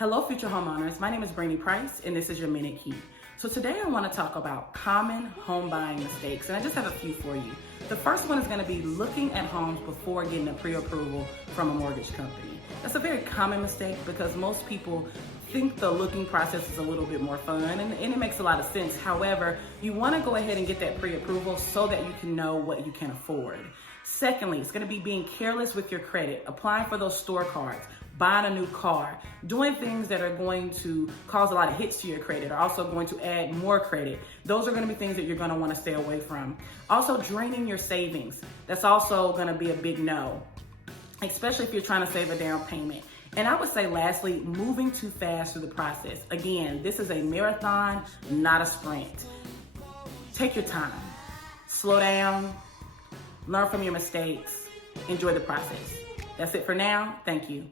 Hello, future homeowners. My name is Brainy Price, and this is your Minute Key. So today I want to talk about common home buying mistakes, and I just have a few for you. The first one is going to be looking at homes before getting a pre-approval from a mortgage company. That's a very common mistake because most people think the looking process is a little bit more fun, and it makes a lot of sense. However, you want to go ahead and get that pre-approval so that you can know what you can afford. Secondly, it's going to be being careless with your credit, applying for those store cards, buying a new car, doing things that are going to cause a lot of hits to your credit, are also going to add more credit. Those are going to be things that you're going to want to stay away from. Also, draining your savings. That's also going to be a big no, especially if you're trying to save a down payment. And I would say lastly, moving too fast through the process. Again, this is a marathon, not a sprint. Take your time, slow down, learn from your mistakes, enjoy the process. That's it for now. Thank you.